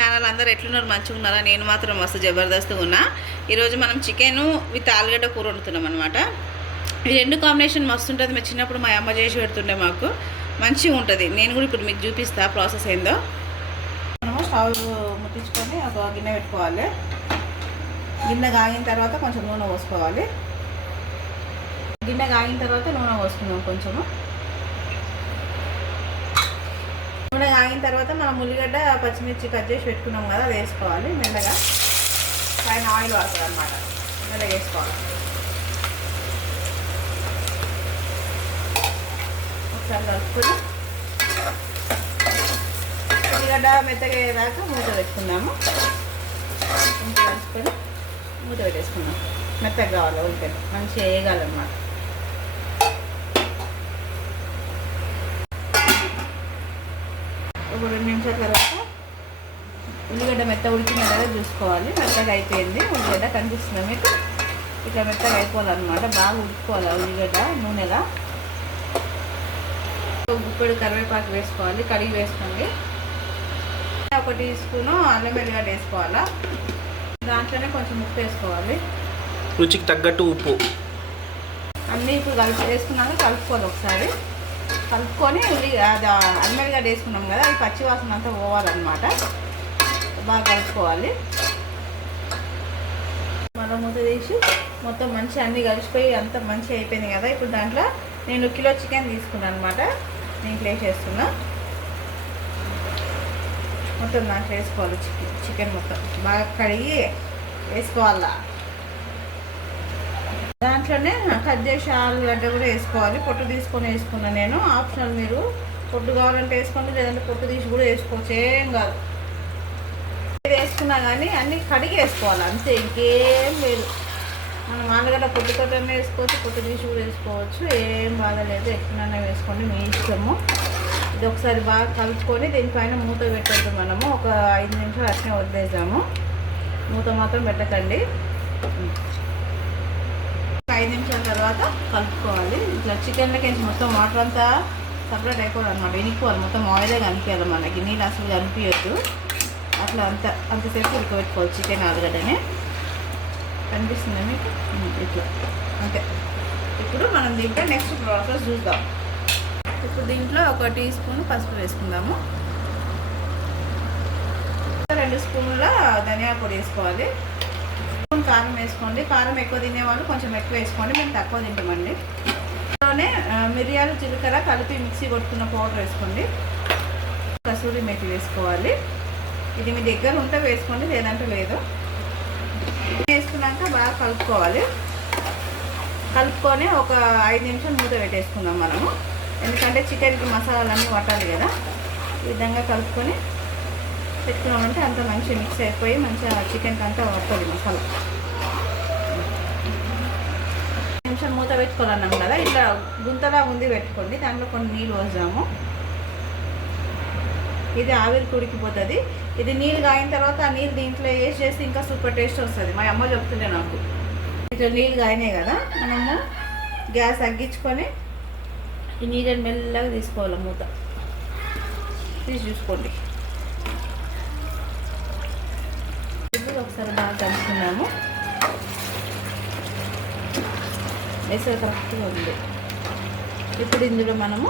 ఎట్లున్నారు? మంచిగా ఉన్నారా నేను మాత్రం మస్తు జబర్దస్త్గా ఉన్నా. ఈరోజు మనం చికెను విత్ ఆలుగడ్డ కూర వండుతున్నాం అనమాట ఈ రెండు కాంబినేషన్ మస్తు ఉంటుంది. మేము చిన్నప్పుడు మా అమ్మ చేసి పెడుతుండే మాకు. మంచిగా ఉంటుంది. నేను కూడా ఇప్పుడు మీకు చూపిస్తా ప్రాసెస్ ఏందో. మనము స్టవ్ ముట్టించుకొని ఒక గిన్నె పెట్టుకోవాలి. గిన్నె కాగిన తర్వాత కొంచెం నూనె పోసుకోవాలి. గిన్నె కాగిన తర్వాత నూనె పోసుకుందాం కొంచెము. నూనె కాగిన తర్వాత మనం ఉల్లిగడ్డ పచ్చిమిర్చి కట్ చేసి పెట్టుకున్నాం కదా అది వేసుకోవాలి. మెల్లగా పైన ఆయిల్ వాడుతుంది అనమాట మెల్లగా వేసుకోవాలి. ఒకసారి కలుపుకొని ఉల్లిగడ్డ మెత్తగా అయ్యేదాకా మూత పెట్టుకుందాము. మూత కలుపుకొని మూత పెట్టేసుకుందాం. మెత్తగా కావాలి ఉల్లిగడ్డ? మంచిగా వేయగాలన్నమాట ఒక రెండు నిమిషాల తర్వాత ఉల్లిగడ్డ మెత్త ఉడికిందా కదా చూసుకోవాలి. మెత్తగా అయిపోయింది. ఉల్లిగడ్డ కనిపిస్తుంది మీకు? ఇట్లా మెత్తగా అయిపోవాలన్నమాట. బాగా ఉడుకోవాలి ఉల్లిగడ్డ నూనెలా. ఒక గుప్పెడు కరివేపాకు వేసుకోవాలి. కడిగి వేసుకోండి. ఒక టీ స్పూను అల్లం వెల్లిగడ్డ వేసుకోవాలా? దాంట్లోనే కొంచెం ఉప్పు వేసుకోవాలి. రుచికి తగ్గట్టు ఉప్పు. అన్నీ ఇప్పుడు కలిపి వేసుకున్నాక కలుపుకోవాలి ఒకసారి. కలుపుకొని ఉల్లి అది అల్లం వేసుకున్నాం కదా అది పచ్చి వాసన అంతా పోవాలన్నమాట. బాగా కలుపుకోవాలి. మళ్ళీ మూత తీసి మొత్తం మంచిగా అన్నీ కలిసిపోయి అంత మంచిగా అయిపోయింది కదా. ఇప్పుడు దాంట్లో నేను కిలో చికెన్ తీసుకున్నాను అనమాట నేను ప్లేస్ చేస్తున్నా. మొత్తం దాంట్లో వేసుకోవాలి చికెన్ చికెన్ మొత్తం. బాగా కడిగి వేసుకోవాలా? దాంట్లోనే కట్ చేసి ఆలుగడ్డ కూడా వేసుకోవాలి. పొట్టు తీసుకొని వేసుకున్నా నేను. ఆప్షనల్ మీరు పొట్టు కావాలంటే వేసుకోండి లేదంటే పొట్టు తీసి కూడా వేసుకోవచ్చు. ఏం కాదు. ఇది వేసుకున్నా కానీ అన్నీ కడిగి వేసుకోవాలి. అంతే ఇంకేం లేదు. మనం ఆలుగడ్డ పొట్టుతోటనే వేసుకోవచ్చు పొట్టు తీసి కూడా వేసుకోవచ్చు. ఏం బాధ లేదు. ఎక్కడైనా వేసుకోండి మీ ఇష్టము. ఇది ఒకసారి బాగా కలుపుకొని దీనిపైన మూత పెట్టద్దు మనము. ఒక ఐదు నిమిషాలు అట్నే వదిలేసాము. మూత మాత్రం పెట్టకండి. ఐదు నిమిషాల తర్వాత కలుపుకోవాలి. ఇట్లా చికెన్లకి మొత్తం వాటర్ అంతా సపరేట్ అయిపోవాలి అనమాట ఇనిపోవాలి మొత్తం ఆయిలే కనిపించాలి మనకి. నీళ్ళు అసలు కనిపించద్దు అట్లా అంత అంతసేపు ఉడకబెట్టుకోవాలి చికెన్ ఆలుగడ్డనే. కనిపిస్తుంది మీకు? ఇట్లా. అంతే. ఇప్పుడు మనం దీంట్లో నెక్స్ట్ ప్రాసెస్ చూద్దాం. ఇప్పుడు దీంట్లో ఒక టీ స్పూన్ పసుపు వేసుకుందాము. రెండు స్పూన్ల ధనియా పొడి వేసుకోవాలి. కారం వేసుకోండి. కారం ఎక్కువ తినేవాళ్ళు కొంచెం ఎక్కువ వేసుకోండి. మేము తక్కువ తింటామండి. అందులోనే మిరియాలు జీలకర్ర కలిపి మిక్సీ కొట్టుకున్న పౌడర్ వేసుకోండి. కసూరి మెతి వేసుకోవాలి. ఇది మీ దగ్గర ఉంటే వేసుకోండి లేదంటే లేదు. వేసుకున్నాక బాగా కలుపుకోవాలి. కలుపుకొని ఒక ఐదు నిమిషాలు మూత పెట్టేసుకుందాం మనము. ఎందుకంటే చికెన్కి మసాలాలన్నీ పట్టాలి కదా. ఈ విధంగా కలుపుకొని పెట్టుకున్నామంటే అంత మంచిగా మిక్స్ అయిపోయి మంచిగా చికెన్కి అంతా వస్తుంది మసాలా. నిమిషం మూత పెట్టుకోవాలన్నాం కదా ఇట్లా గుంతలా ఉంది పెట్టుకోండి దాంట్లో కొన్ని నీళ్ళు పోసాము. ఇది ఆవిరి కుడికిపోతుంది. ఇది నీళ్ళు కాగిన తర్వాత ఆ నీళ్ళు దీంట్లో వేసి చేస్తే ఇంకా సూపర్ టేస్ట్ వస్తుంది. మా అమ్మ చెప్తుండే నాకు. ఇట్లా నీళ్ళు కాయినాయి కదా మనము గ్యాస్ తగ్గించుకొని ఈ నీళ్ళని మెల్లగా తీసుకోవాలి మూత. తీసి చూసుకోండి. ఇప్పుడు ఒకసారి బాగా కలుపుకున్నాము. వేసే కరెక్ట్గా ఉంది. ఇప్పుడు ఇందులో మనము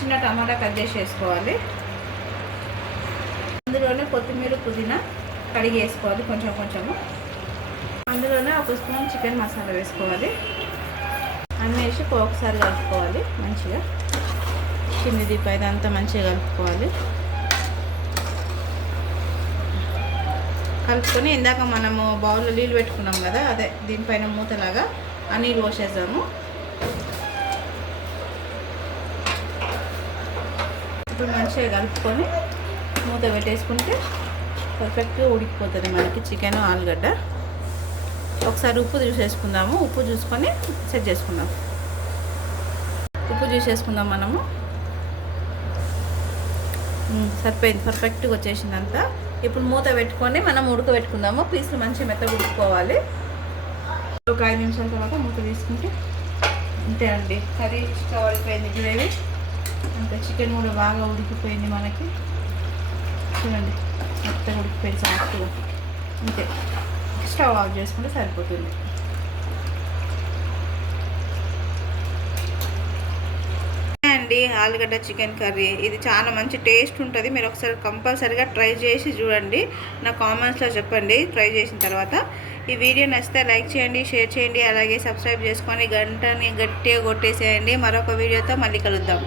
చిన్న టమాటా కట్ చేసి వేసుకోవాలి. అందులోనే కొత్తిమీర పుదీనా కడిగి వేసుకోవాలి కొంచెం కొంచెము. అందులోనే ఒక స్పూన్ చికెన్ మసాలా వేసుకోవాలి. అన్నీ వేసి ఒకసారి కలుపుకోవాలి మంచిగా. చిన్నది పైదంతా మంచిగా కలుపుకోవాలి. కలుపుకొని ఇందాక మనము బౌల్లో నీళ్ళు పెట్టుకున్నాం కదా అదే దీనిపైన మూతలాగా ఆ నీళ్ళు పోసేద్దాము. ఇప్పుడు మంచిగా కలుపుకొని మూత పెట్టేసుకుంటే పర్ఫెక్ట్గా ఉడికిపోతుంది మనకి చికెన్ ఆలుగడ్డ. ఒకసారి ఉప్పు చూసేసుకుందాము. ఉప్పు చూసుకొని సెట్ చేసుకుందాం. ఉప్పు చూసేసుకుందాం మనము. సరిపోయింది. పర్ఫెక్ట్గా వచ్చేసిందంతా. ఇప్పుడు మూత పెట్టుకొని మనం ఉడకబెట్టుకుందాము. పీసులు మంచిగా మెత్త ఉడుకోవాలి ఒక ఐదు నిమిషాల తర్వాత మూత తీసుకుంటే అంతే అండి కర్రీ అయిపోయింది గ్రేవీ అంతే చికెన్ కూడా బాగా ఉడికిపోయింది మనకి. చూడండి మెత్తగా ఉడికిపోయింది సాఫ్ట్గా అంతే. స్టవ్ ఆఫ్ చేసుకుంటే సరిపోతుంది. అండి ఆలుగడ్డ చికెన్ కర్రీ. ఇది చాలా మంచి టేస్ట్ ఉంటుంది. మీరు ఒకసారి కంపల్సరీగా ట్రై చేసి చూడండి. నా కామెంట్స్లో చెప్పండి. ట్రై చేసిన తర్వాత. ఈ వీడియో నచ్చితే లైక్ చేయండి షేర్ చేయండి. అలాగే సబ్స్క్రైబ్ చేసుకొని గంటని గట్టిగా కొట్టేసేయండి. మరొక వీడియోతో మళ్ళీ కలుద్దాం.